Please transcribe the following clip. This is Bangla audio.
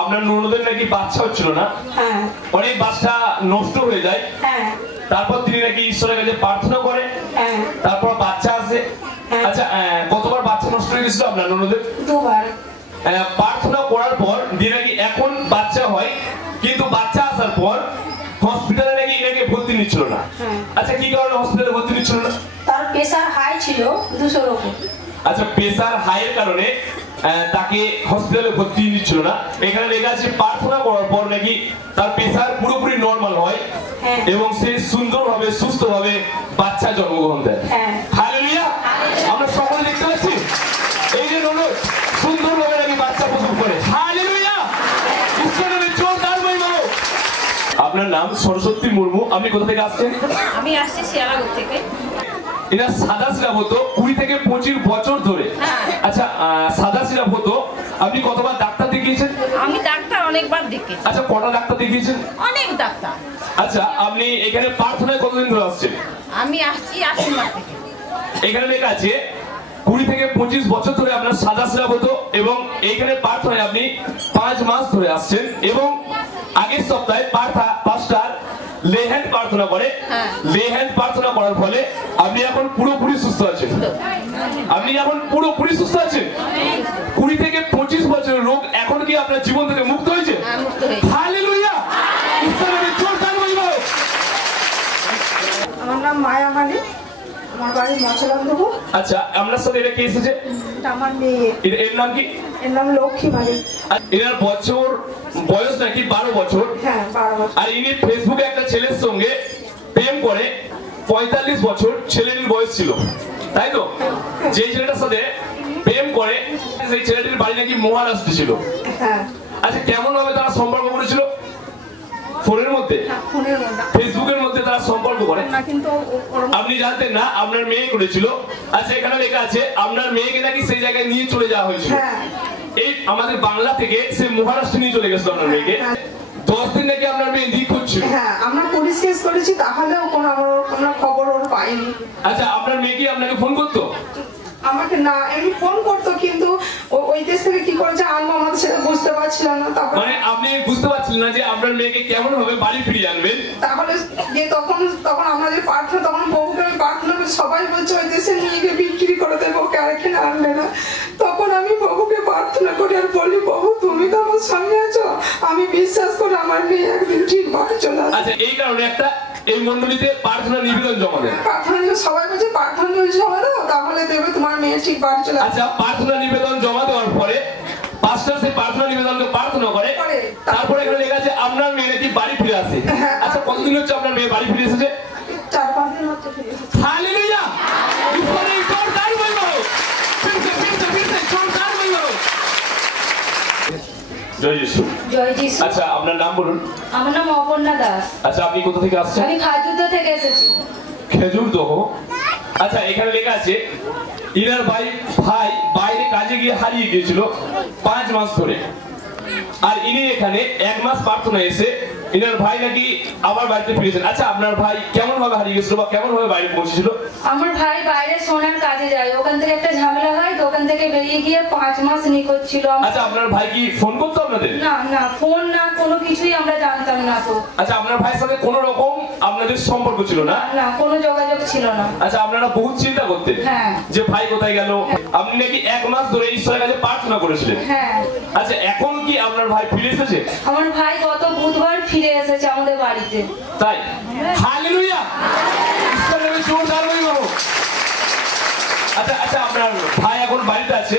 আপনার ননদের নাকি বাচ্চা হচ্ছিল না? হ্যাঁ। অনেক বাচ্চা নষ্ট হয়ে যায়। হ্যাঁ। তারপর তিনি নাকি ঈশ্বরের কাছে প্রার্থনা করে। হ্যাঁ। তারপর বাচ্চা আসে। আচ্ছা, কতবার বাচ্চা নষ্ট হয়ে গেছিল আপনার ননদের? দুবার। প্রার্থনা করার পর দিয়ে নাকি এখন বাচ্চা হয়, কিন্তু বাচ্চা আসার পর হসপিটালে নাকি এনাকে ভর্তি নিচ্ছিল না। আচ্ছা, কি কারণে হসপিটালে ভর্তি নিচ্ছিল না? তার প্রেসার হাই ছিল 200-র উপর। আচ্ছা, প্রেসার হাই এর কারণে তাকে হসপিটালে ভর্তি নিচ্ছিল না। এখানে লেখা আছে প্রার্থনা করার পর নাকি তার প্রেসার পুরোপুরি নরমাল হয় এবং সে সুন্দরভাবে সুস্থভাবে বাচ্চা জন্মগ্রহণ দেয়। হালেলুয়া! আমরা সকলে দেখতে পাচ্ছি এই যে ননদ সুন্দরভাবে নাকি বাচ্চা প্রসব করে। হালেলুয়া! ঈশ্বরের জোরদার মহিমা হোক। আপনার নাম সরস্বতী মুর্মু। আপনি কোথা থেকে আসছেন? আমি আসছি শিয়ালদহ থেকে। এটা সাদা সিরাপ হতো 20 থেকে 25 বছর ধরে। আচ্ছা, সাদা সিরাপ হতো। আপনি কতবার ডাক্তার দেখিয়েছেন? আমি ডাক্তার অনেকবার দেখিয়েছি। আচ্ছা, কটা ডাক্তার দেখিয়েছেন? অনেক ডাক্তার। আচ্ছা, আপনি এখানে প্রার্থনায় কতদিন ধরে আসছেন? আমি আসছি আশ্বিন মাস থেকে। এখানে লেখা আছে 20 থেকে 25 বছর ধরে আপনার সাদা সিরাপ হতো এবং এইখানে প্রার্থনায় আপনি 5 মাস ধরে আসছেন এবং আগের সপ্তাহে পাঁচটার লে হ্যান্ড প্রার্থনা করে। লে হ্যান্ড প্রার্থনা করার ফলে আপনি এখন পুরোপুরি সুস্থ আছেন। আপনি এখন পুরোপুরি সুস্থ আছেন। 20 থেকে 25 বছরের রোগ এখন কি আপনার জীবন থেকে মুক্ত হয়েছে? হালেলুয়া! ঈশ্বরের জোরদার মহিমা হোক। আমার নাম মায়া মালিক, আমার বাড়ি মচলান্দপুর। আচ্ছা, আপনার সাথে এটা কে এসেছে? এটা আমার মেয়ে। এর নাম কি? এর নাম লক্ষ্মী মালিক। এর বয়স নাকি 12 বছর। হ্যাঁ, 12 বছর। আর ইনি ফেসবুকে একটা ছেলের সঙ্গে প্রেম করে 45 বছর ছেলের বয়স ছিল, তাই তো? যে ছেলেটার সাথে প্রেম করে সেই ছেলেটির বাড়ি নাকি মহারাষ্ট্রে ছিল। হ্যাঁ। আচ্ছা, কেমন ভাবে তারা সম্পর্ক করেছিল? ফোনের মধ্যে, ফেসবুকের মধ্যে তারা সম্পর্ক করে। আপনি জানতেন না? আপনার মেয়ে করেছিল। আচ্ছা, এখানে লেখা আছে আপনার মেয়েকে নাকি সেই জায়গায় নিয়ে চলে যাওয়া হয়েছিল। এই আমাদের বাংলা থেকে সে মহারাষ্ট্রে নিয়ে চলে গেছিল আপনার মেয়েকে। 10 দিন নাকি আপনার মেয়ে নিখোঁজ ছিল। হ্যাঁ, আমরা পুলিশ কেস করেছি, তাহলেও কোনো আমরা খবর ওর পাইনি। আচ্ছা, আপনার মেয়ে কি আপনাকে ফোন করতো? আমাকে না, এমনি ফোন করতো, কিন্তু ওই দেশ থেকে কি করেছে আনবো আমাদের সেটা বুঝতে পারছিলাম না। তারপর মানে আপনি বুঝতে পারছিলেন না যে আপনার মেয়েকে কেমন ভাবে বাড়ি ফিরিয়ে আনবেন। তাহলে যে তখন আমাদের প্রার্থনা, তখন বহুকে প্রার্থনা করে সবাই বলছে ওই দেশে নিয়ে গিয়ে বিক্রি করে দেবো, ওকে আর এখানে আনবে না। তখন আমি বহুকে প্রার্থনা করি আর বলি, বহু তুমি তো আমার সঙ্গে আছো, আমি বিশ্বাস করি আমার মেয়ে একদিন ঠিক ভাবে চলে আসবে। আচ্ছা, এই কারণে একটা এই মণ্ডলীতে প্রার্থনা নিবেদন জমা দেন। প্রার্থনা সবাই বলছে প্রার্থনা জমা দাও, তাহলে দেবে তোমার মেয়ে ঠিক বাড়ি চলে আসবে। আচ্ছা, প্রার্থনা নিবেদন জমা দেওয়ার পরে পাস্টার সেই প্রার্থনা নিবেদনকে প্রার্থনা করে, তারপরে এখানে লেখা আছে আপনার মেয়ে নাকি বাড়ি ফিরে আসে। আচ্ছা, কতদিন হচ্ছে আপনার মেয়ে বাড়ি ফিরে এসেছে? 4-5 দিন হচ্ছে ফিরে এসেছে। হালেলুয়া! ঈশ্বরের জোরদার মহিমা হোক। ফিরতে জোরদার মহিমা হোক। জয় যিশু। জয় যিশু। আচ্ছা, আপনার নাম বলুন। আমার নাম অপর্ণা দাস। আচ্ছা, আপনি কোথা থেকে আসছেন? আমি খাজুরদহ থেকে এসেছি। খেজুরদহ। আচ্ছা, এখানে লেখা আছে ইনার ভাই বাইরে কাজে গিয়ে হারিয়ে গিয়েছিল 5 মাস ধরে, আর ইনি এখানে 1 মাস প্রার্থনা এসে ইনার ভাই নাকি আবার বাড়িতে ফিরেছেন। আচ্ছা, আপনার ভাই কেমন ভাবে হারিয়ে গেছিল বা কেমন ভাবে বাইরে পৌঁছেছিল? আমার ভাই বাইরে সোনার কাজে যায়, ওখান থেকে একটা ঝামেলা হয়, দোকান থেকে বেরিয়ে গিয়ে 5 মাস নিখোঁজ ছিল। আচ্ছা, আপনার ভাই কি ফোন করতো আপনাদের? না, ফোন না, কোনো কিছুই আমরা জানতাম না তো। আচ্ছা, আপনার ভাইয়ের সাথে কোনো রকম আপনাদের সম্পর্ক ছিল না? না, কোনো যোগাযোগ ছিল না। আচ্ছা, আপনারা বহুত চিন্তা করতেন যে ভাই কোথায় গেল। আপনি নাকি 1 মাস ধরে ঈশ্বরের কাছে প্রার্থনা করেছিলেন। আচ্ছা, এখন কি আপনার ভাই ফিরে এসেছে? আমার ভাই গত বুধবার ফিরে এসেছে আমাদের বাড়িতে। তাই? হালেলুয়া! ঈশ্বরের জোরদার মহিমা হোক। আচ্ছা, আপনার ভাই এখন বাড়িতে আছে।